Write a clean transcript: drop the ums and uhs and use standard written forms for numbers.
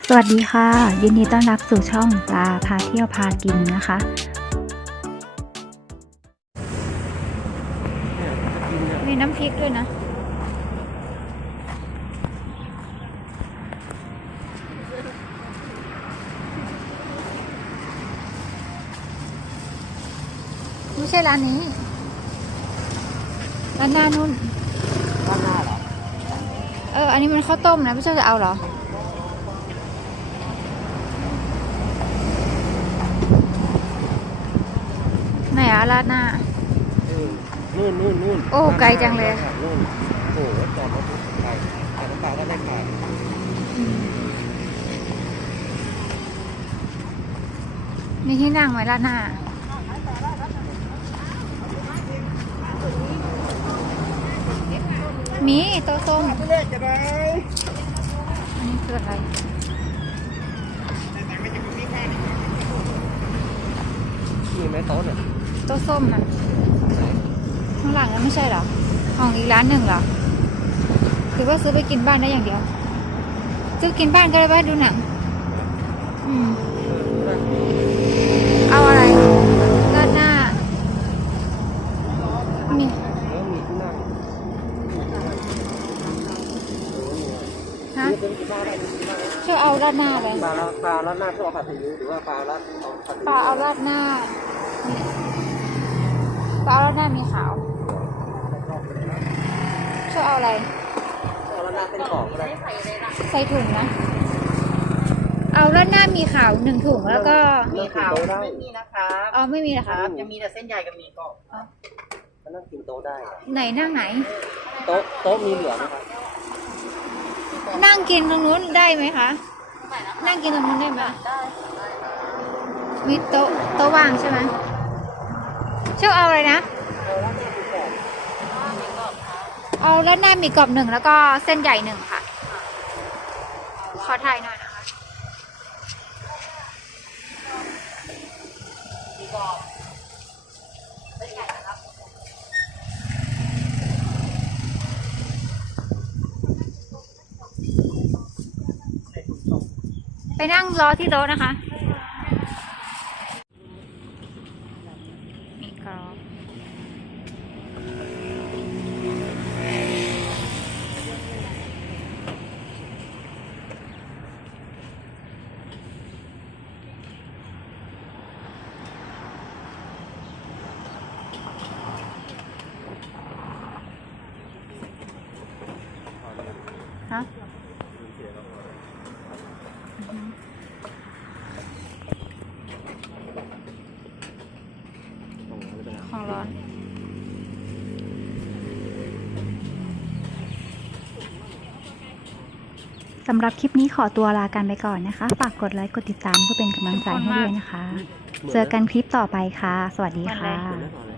สวัสดีค่ะยินดีต้อนรับสู่ช่องปลาพาเที่ยวพากินนะคะมีน้ำพริกด้วยนะไม่ใช่ร้านนี้ร้านหน้านุ่นด้านหน้าเหรออันนี้มันข้าวต้มนะไม่ใช่จะเอาเหรอไหนอะราดหน้านู่นโอ้ไกลจังเลยนู่นโอ้โหจอดรถไกลขายน้ำปลาก็ได้ขายมีที่นั่งไหมราดหน้ามีโต๊ะส้มอันนี้คืออะไรมีไหมโต๊ะเนี่ยโต๊ะส้มนะข้างหลังนั้นไม่ใช่เหรอของอีกร้านหนึ่งเหรอหรือว่าซื้อไปกินบ้านได้อย่างเดียวซื้อกินบ้านก็ได้บ้านดูหนังเอาอะไรราดหน้ามีแล้วมีที่นั่งฮะช่วยเอาราดหน้าไปปลาแล้วหน้าช่วยเอาผัดซีอิ๊วหรือว่าปลาแล้วเอาผัดซีอิ๊วปลาเอาราดหน้าปลาเอาราดหน้ามีขาวช่วยเอาอะไรเอาแล้วหน้าเป็นกรอบก็ได้ใส่ถุงนะเอาราดหน้ามีขาว1 ถุงแล้วก็มีขาวไม่มีนะคะอ๋อไม่มีนะคะจะมีแต่เส้นใหญ่กับมีกรอบก็นั่งกินโต๊ะได้ไหนนั่งไหนโต๊ะมีเหลือไหมครับนั่งกินตรงนู้นได้ไหมคะนั่งกินตรงนู้นได้ไหมมีโต๊ะว่างใช่ไหมเชื่อเอาอะไรนะเอาราดหน้ามีกรอบ1แล้วก็เส้นใหญ่1ค่ะขอถ่ายหน่อยนะคะมีกรอบเส้นใหญ่นะครับไปนั่งรอที่โต๊ะนะคะมีกรอบฮะของร้อนสำหรับคลิปนี้ขอตัวลากันไปก่อนนะคะฝากกดไลค์กดติดตามเพื่อเป็นกำลังใจให้ด้วยนะคะเจอกันคลิปต่อไปค่ะสวัสดีค่ะ